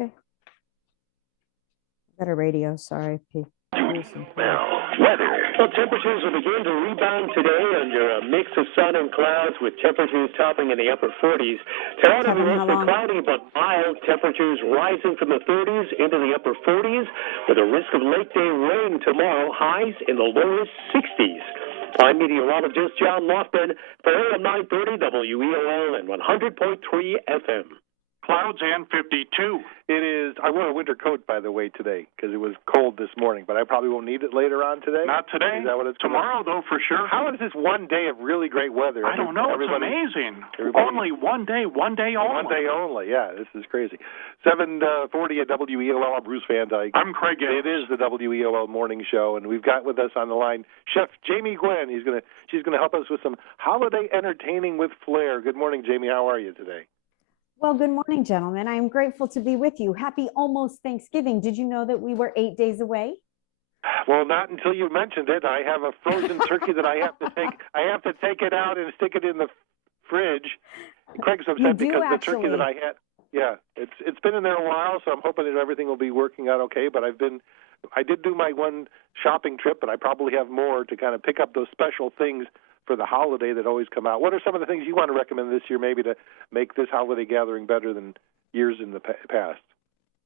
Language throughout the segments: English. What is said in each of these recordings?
Okay. Better radio, sorry. Weather. Well, temperatures will begin to rebound today under a mix of sun and clouds with temperatures topping in the upper 40s. Tonight will be mostly cloudy but mild. Temperatures rising from the 30s into the upper 40s with a risk of late day rain tomorrow. Highs in the lower 60s. I'm meteorologist John Lofton for AM 930 WEOL and 100.3 FM. Clouds and 52. It is. I wore a winter coat, by the way, today because it was cold this morning, but I probably won't need it later on today. Not today. Is that what it's tomorrow, though, for sure. How is this one day of really great weather? I don't know. It's amazing. Only one day only. One day only. Yeah, this is crazy. 7:40 at WEOL. I'm Bruce Van Dyke. I'm Craig Gibbs. It is the WEOL morning show, and we've got with us on the line Chef Jamie Gwen. She's gonna help us with some holiday entertaining with flair. Good morning, Jamie. How are you today? Well, good morning, gentlemen. I am grateful to be with you. Happy almost Thanksgiving. Did you know that we were 8 days away? Well, not until you mentioned it. I have a frozen turkey that I have to take it out and stick it in the fridge. Craig's upset because the turkey that I had, it's been in there a while, so I'm hoping that everything will be working out okay. But I did do my one shopping trip, and I probably have more to kind of pick up those special things for the holiday that always come out. What are some of the things you want to recommend this year maybe to make this holiday gathering better than years in the past?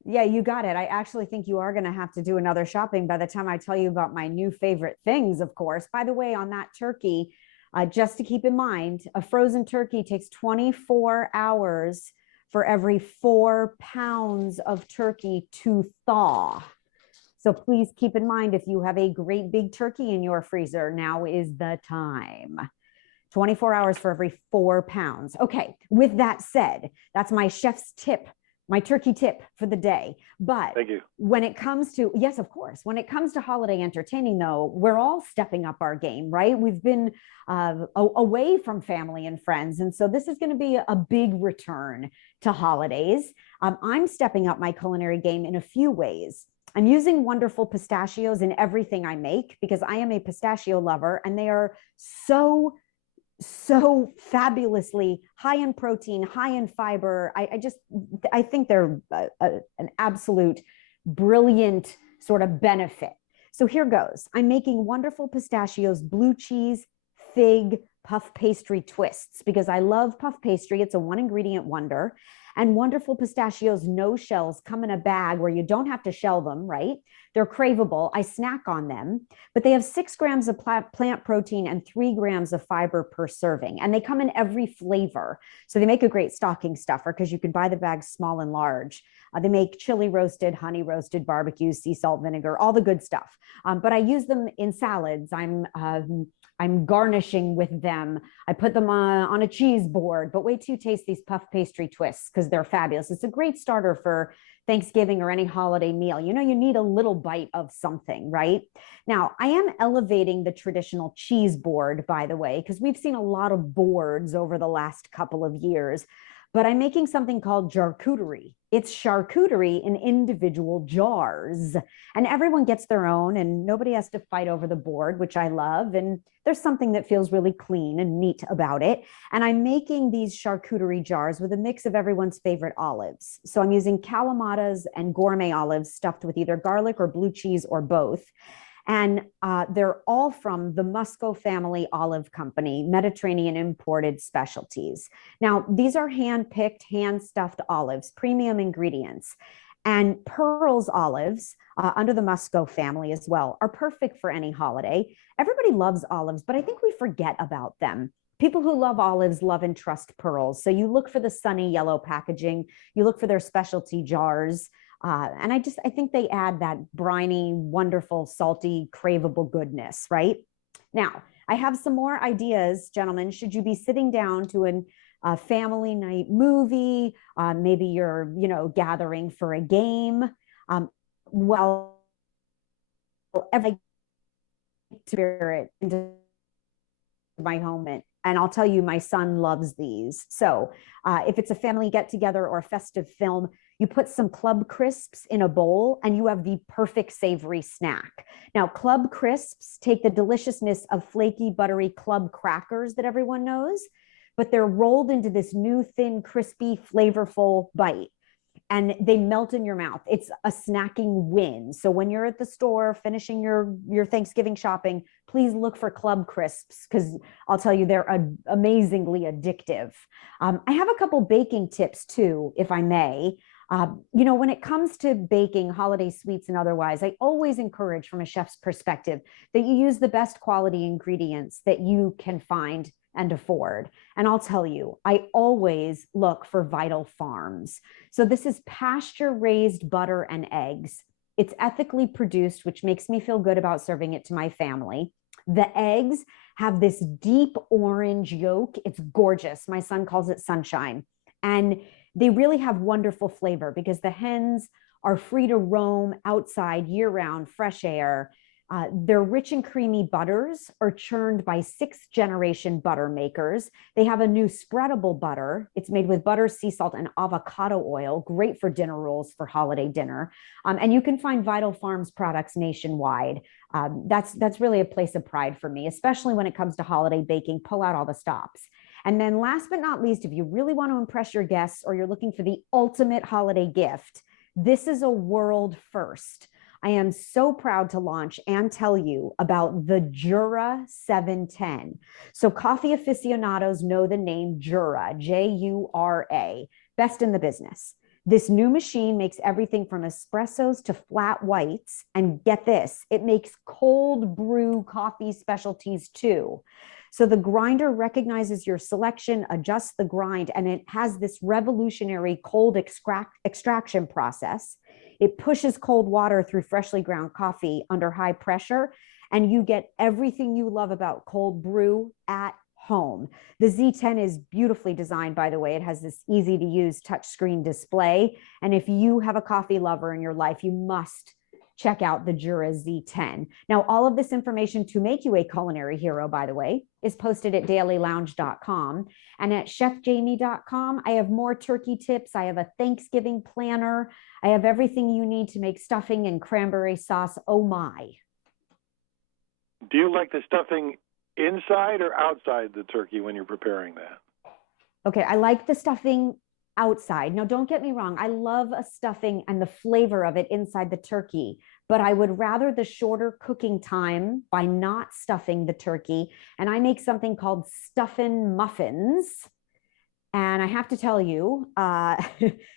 Yeah, you got it. I actually think you are going to have to do another shopping by the time I tell you about my new favorite things, of course. By the way, on that turkey, just to keep in mind, a frozen turkey takes 24 hours for every 4 pounds of turkey to thaw. So please keep in mind, if you have a great big turkey in your freezer, now is the time. 24 hours for every 4 pounds. Okay, with that said, that's my chef's tip, my turkey tip for the day. But thank you. When it comes to, yes, of course, when it comes to holiday entertaining, though, we're all stepping up our game, right? We've been away from family and friends. And so this is going to be a big return to holidays. I'm stepping up my culinary game in a few ways. I'm using wonderful pistachios in everything I make because I am a pistachio lover, and they are so fabulously high in protein, high in fiber. I think they're an absolute brilliant sort of benefit. So here goes. I'm making wonderful pistachios, blue cheese, fig, puff pastry twists because I love puff pastry. It's a 1-ingredient wonder. And wonderful pistachios, no shells, come in a bag where you don't have to shell them, right? They're craveable. I snack on them, but they have 6 grams of plant protein and 3 grams of fiber per serving. And they come in every flavor. So they make a great stocking stuffer because you can buy the bags small and large. They make chili roasted, honey roasted, barbecue, sea salt, vinegar, all the good stuff. But I use them in salads. I'm garnishing with them. I put them on a cheese board, but wait till you taste these puff pastry twists because they're fabulous. It's a great starter for Thanksgiving or any holiday meal. You know, you need a little bite of something, right? Now, I am elevating the traditional cheese board, by the way, because we've seen a lot of boards over the last couple of years, but I'm making something called charcuterie. It's charcuterie in individual jars, and everyone gets their own and nobody has to fight over the board, which I love. And there's something that feels really clean and neat about it. And I'm making these charcuterie jars with a mix of everyone's favorite olives. So I'm using Kalamatas and gourmet olives stuffed with either garlic or blue cheese or both. And they're all from the Musco family olive company, Mediterranean imported specialties. Now, these are hand-picked, hand-stuffed olives, premium ingredients. And Pearls olives, under the Musco family as well, are perfect for any holiday. Everybody loves olives, but I think we forget about them. People who love olives love and trust Pearls. So you look for the sunny yellow packaging, you look for their specialty jars. And I think they add that briny, wonderful, salty, craveable goodness, right? Now, I have some more ideas, gentlemen. Should you be sitting down to a family night movie, maybe you're, gathering for a game. Every spirit into my home, and I'll tell you, my son loves these. So if it's a family get together or a festive film, you put some Club Crisps in a bowl and you have the perfect savory snack. Now, Club Crisps take the deliciousness of flaky, buttery club crackers that everyone knows, but they're rolled into this new thin, crispy, flavorful bite. and they melt in your mouth. It's a snacking win. So when you're at the store finishing your Thanksgiving shopping, please look for Club Crisps, because I'll tell you, they're amazingly addictive. I have a couple baking tips too, if I may. You know, when it comes to baking holiday sweets and otherwise, I always encourage from a chef's perspective that you use the best quality ingredients that you can find and afford. And I'll tell you, I always look for Vital Farms. So this is pasture-raised butter and eggs. It's ethically produced, which makes me feel good about serving it to my family. The eggs have this deep orange yolk. It's gorgeous. My son calls it sunshine. And they really have wonderful flavor because the hens are free to roam outside year-round, fresh air. Their rich and creamy butters are churned by 6th-generation butter makers. They have a new spreadable butter. It's made with butter, sea salt, and avocado oil, great for dinner rolls for holiday dinner. And you can find Vital Farms products nationwide. That's really a place of pride for me, especially when it comes to holiday baking. Pull out all the stops. And then last but not least, if you really want to impress your guests or you're looking for the ultimate holiday gift, this is a world first. I am so proud to launch and tell you about the Jura 710. So coffee aficionados know the name Jura, Jura, best in the business. This new machine makes everything from espressos to flat whites. And get this, it makes cold brew coffee specialties too. So the grinder recognizes your selection, adjusts the grind, and it has this revolutionary cold extraction process. It pushes cold water through freshly ground coffee under high pressure, and you get everything you love about cold brew at home. The Z10 is beautifully designed, by the way. It has this easy to use touchscreen display. And if you have a coffee lover in your life, you must check out the Jura Z10. Now, all of this information to make you a culinary hero, by the way, is posted at dailylounge.com. And at chefjamie.com, I have more turkey tips. I have a Thanksgiving planner. I have everything you need to make stuffing and cranberry sauce. Oh my. Do you like the stuffing inside or outside the turkey when you're preparing that? Okay, I like the stuffing outside. Now, don't get me wrong. I love a stuffing and the flavor of it inside the turkey, but I would rather the shorter cooking time by not stuffing the turkey. And I make something called Stuffin Muffins. And I have to tell you,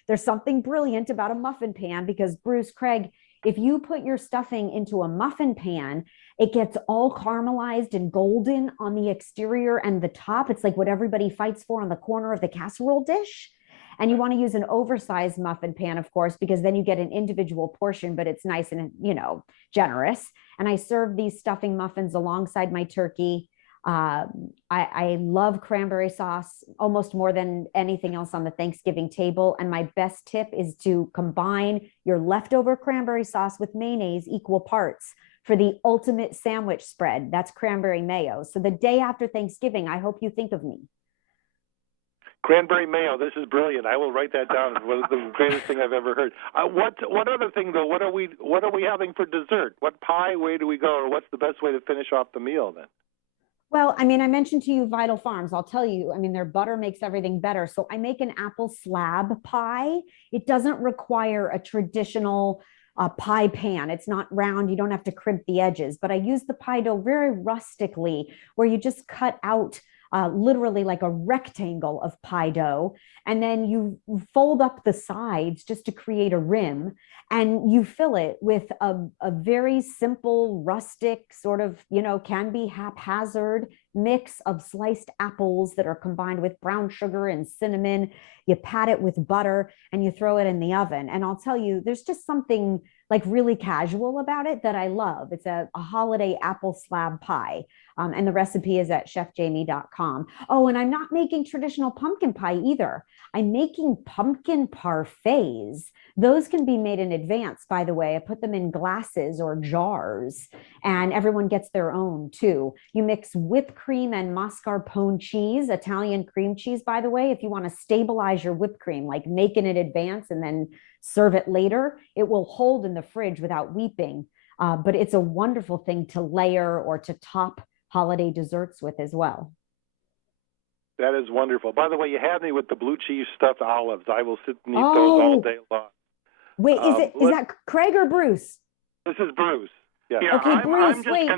there's something brilliant about a muffin pan because Bruce, Craig, if you put your stuffing into a muffin pan, it gets all caramelized and golden on the exterior and the top. It's like what everybody fights for on the corner of the casserole dish. And you want to use an oversized muffin pan, of course, because then you get an individual portion, but it's nice and, you know, generous. And I serve these stuffing muffins alongside my turkey. I love cranberry sauce almost more than anything else on the Thanksgiving table. And my best tip is to combine your leftover cranberry sauce with mayonnaise equal parts for the ultimate sandwich spread. That's cranberry mayo. So the day after Thanksgiving, I hope you think of me. Cranberry mayo. This is brilliant. I will write that down. It's one of the greatest thing I've ever heard. What other thing though? What are we having for dessert? What pie? Where do we go? Or what's the best way to finish off the meal then? Well, I mean, I mentioned to you Vital Farms. I'll tell you, I mean, their butter makes everything better. So I make an apple slab pie. It doesn't require a traditional pie pan. It's not round. You don't have to crimp the edges, but I use the pie dough very rustically, where you just cut out literally like a rectangle of pie dough. And then you fold up the sides just to create a rim. And you fill it with a very simple, rustic sort of, you know, can be haphazard mix of sliced apples that are combined with brown sugar and cinnamon. You pat it with butter and you throw it in the oven. And I'll tell you, there's just something like really casual about it that I love. It's a holiday apple slab pie. And the recipe is at chefjamie.com. Oh, and I'm not making traditional pumpkin pie either. I'm making pumpkin parfaits. Those can be made in advance, by the way. I put them in glasses or jars, and everyone gets their own too. You mix whipped cream and mascarpone cheese, Italian cream cheese, by the way. If you want to stabilize your whipped cream, like make it in advance and then serve it later, it will hold in the fridge without weeping. But it's a wonderful thing to layer or to top holiday desserts with as well. That is wonderful. By the way, you had me with the blue cheese stuffed olives. I will sit and eat those all day long. Wait, is that Craig or Bruce? This is Bruce. Yeah. Okay, Bruce, I'm just wait.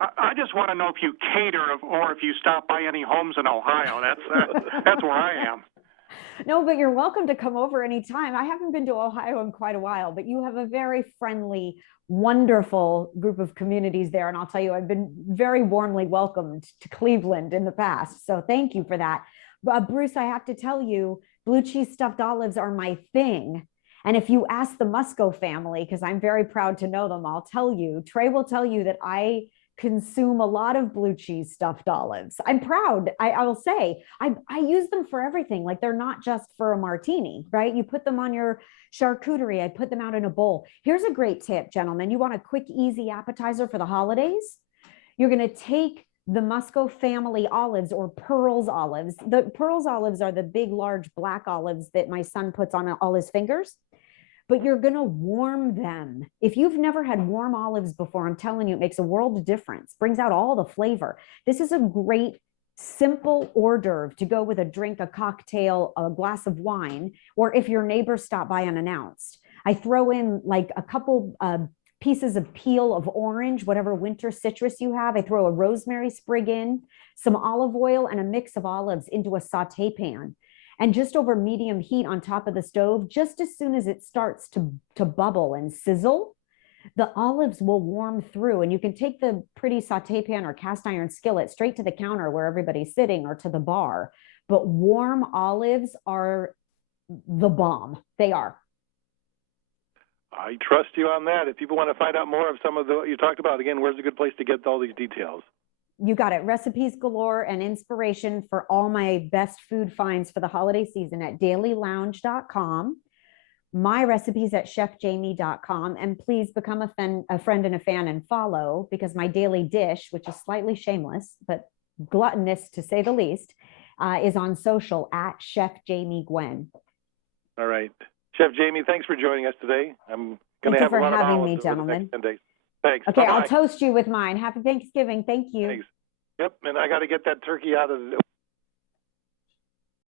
I just want to know if you cater or if you stop by any homes in Ohio. That's where I am. No, but you're welcome to come over anytime. I haven't been to Ohio in quite a while, but you have a very friendly, wonderful group of communities there. And I'll tell you, I've been very warmly welcomed to Cleveland in the past. So thank you for that. Bruce, I have to tell you, blue cheese stuffed olives are my thing. And if you ask the Musco family, because I'm very proud to know them, I'll tell you, Trey will tell you that I consume a lot of blue cheese stuffed olives. I'm proud. I will say I use them for everything. Like they're not just for a martini, right? You put them on your charcuterie. I put them out in a bowl. Here's a great tip, gentlemen. You want a quick, easy appetizer for the holidays? You're going to take the Musco family olives or Pearls olives. The Pearls olives are the big, large black olives that my son puts on all his fingers. But you're going to warm them. If you've never had warm olives before, I'm telling you, it makes a world of difference, brings out all the flavor. This is a great, simple hors d'oeuvre to go with a drink, a cocktail, a glass of wine, or if your neighbors stop by unannounced. I throw in like a couple pieces of peel of orange, whatever winter citrus you have. I throw a rosemary sprig in, some olive oil, and a mix of olives into a saute pan. And just over medium heat on top of the stove, just as soon as it starts to bubble and sizzle, the olives will warm through. And you can take the pretty saute pan or cast iron skillet straight to the counter where everybody's sitting or to the bar. But warm olives are the bomb. They are. I trust you on that. If people want to find out more of some of what you talked about, again, where's a good place to get all these details? You got it. Recipes galore and inspiration for all my best food finds for the holiday season at dailylounge.com. My recipes at chefjamie.com. And please become a friend and a fan and follow, because my daily dish, which is slightly shameless, but gluttonous to say the least, is on social at Chef Jamie Gwen. All right. Chef Jamie, thanks for joining us today. I'm going to have a lot of olives having me, over the next gentlemen. 10 days. Thanks. Okay, Bye-bye. I'll toast you with mine. Happy Thanksgiving. Thank you. Thanks. Yep, and I got to get that turkey out of the